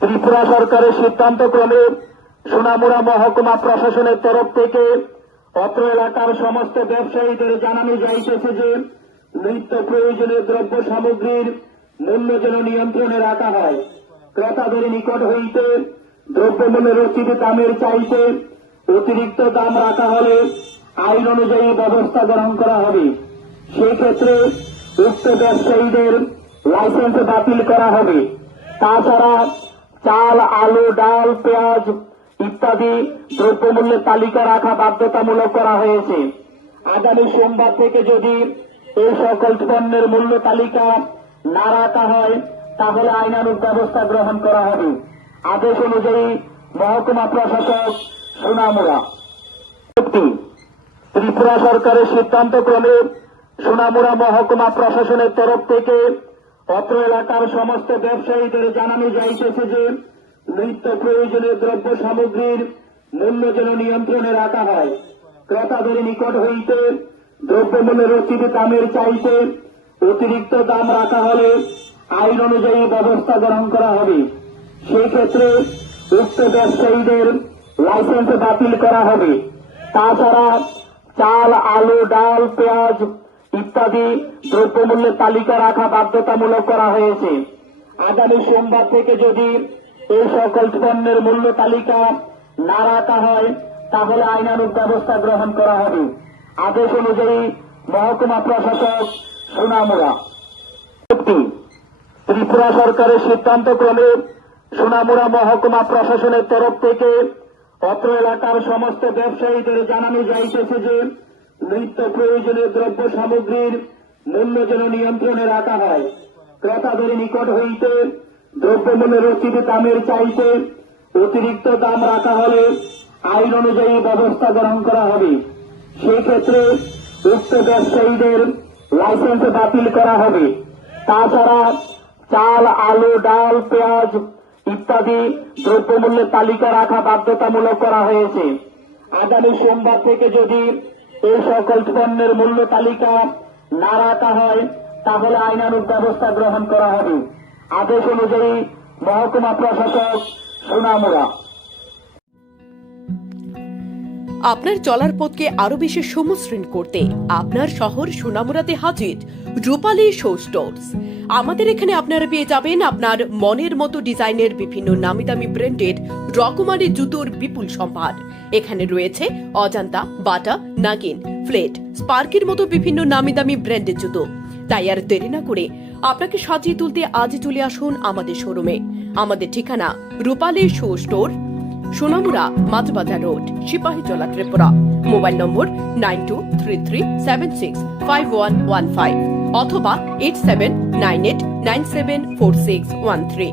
ত্রিপুরা সরকারের সিদ্ধান্তক্রমে সোনামুড়া মহকুমা প্রশাসনের তরফ থেকে অত্র এলাকার সমস্ত ব্যবসায়ীদের জানানো যাইতেছে যে নিত্য প্রয়োজনীয় দ্রব্য সামগ্রীর মূল্য যেন নিয়ন্ত্রণে রাখা হয়। ক্রেতাদের নিকট হইতে দ্রব্যমূল্যের রসিদ দামের চাইতে অতিরিক্ত দাম রাখা হলে আইন অনুযায়ী ব্যবস্থা গ্রহণ করা হবে। সেই ক্ষেত্রে উক্ত ব্যবসায়ীদের লাইসেন্স বাতিল করা হবে। তাছাড়া চাল, আলু, ডাল, পেঁয়াজ ইত্যাদি দ্রব্যমূল্যের তালিকা রাখা বাধ্যতামূলক করা হয়েছে। আগামী সোমবার থেকে যদি এই সকল পণ্যের মূল্য তালিকা না রাখা হয় তাহলে আইনানুগ ব্যবস্থা গ্রহণ করা হবে। আদেশ অনুযায়ী মহকুমা প্রশাসক সোনামুড়া। ত্রিপুরা সরকারের সিদ্ধান্তক্রমে সোনামুড়া মহকুমা প্রশাসনের তরফ থেকে অত্র এলাকার সমস্ত ব্যবসায়ীদের জানানো যাইতেছে যে নিত্য প্রয়োজনীয় দ্রব্য সামগ্রীর মূল্য যেন নিয়ন্ত্রণে রাখা হয়। ক্রেতাদের নিকট হইতে দ্রব্যমূল্যের রসিদ দামের চাইতে অতিরিক্ত দাম রাখা হলে আইন অনুযায়ী ব্যবস্থা গ্রহণ করা হবে। সেই ক্ষেত্রে উক্ত ব্যবসায়ীদের লাইসেন্স বাতিল করা হবে। তাছাড়া চাল, আলু, ডাল, পেঁয়াজ ইত্যাদি দ্রব্যমূল্যের তালিকা রাখা বাধ্যতামূলক করা হয়েছে। আগামী সোমবার থেকে যদি এই সকল পণ্যের মূল্য তালিকা না রাখা হয় তাহলে আইনানুগ ব্যবস্থা গ্রহণ করা হবে। আদেশ অনুযায়ী মহকুমা প্রশাসক সোনামুড়া। ত্রিপুরা সরকারের সিদ্ধান্তক্রমে সোনামুড়া মহকুমা প্রশাসনের তরফ থেকে অত্র এলাকার সমস্ত ব্যবসায়ীদের জানানো যাইতেছে যে নিত্য প্রয়োজনীয় দ্রব্য সামগ্রীর মূল্য যেন নিয়ন্ত্রণে রাখা হয়। ক্রেতাদের নিকট হইতে দ্রব্যমূল্যের রসিদ দামের চাইতে অতিরিক্ত দাম রাখা হলে আইন অনুযায়ী ব্যবস্থা গ্রহণ করা হবে। সেই ক্ষেত্রে উক্ত ব্যবসায়ীদের লাইসেন্স বাতিল করা হবে। তাছাড়া চাল, আলু, ডাল, পেঁয়াজ ইত্যাদি দ্রব্যমূল্যের তালিকা রাখা বাধ্যতামূলক করা হয়েছে। আগামী সোমবার থেকে যদি এই সকল পণ্যের মূল্য তালিকা না রাখা হয় তাহলে আইনানুগ ব্যবস্থা গ্রহণ করা হবে। আদেশ অনুযায়ী মহকুমা প্রশাসক সোনামুড়া। আপনার চলার পথকে আরো বেশি সমশ্রীন করতে আপনার শহর সোনামুড়াতে হাজির রূপালী শো স্টোরস। আমাদের এখানে আপনারা পেয়ে যাবেন আপনার মনের মতো ডিজাইনের বিভিন্ন নামি দামি ব্র্যান্ডেড রকমারি জুতোর বিপুল সম্ভার। এখানে রয়েছে অজান্তা, বাটা, নাগিন, ফ্লেট, স্পার্কের মতো বিভিন্ন নামি দামি ব্র্যান্ডের জুতো। তাই আর দেরি না করে আপনাকে সাজিয়ে তুলতে আজই চলে আসুন আমাদের শোরুমে। আমাদের ঠিকানা Rupali show store, Sonamura, Majhbazar road, Sepahijala, Tripura. Mobile number 9233765115 অথবা 8798974613।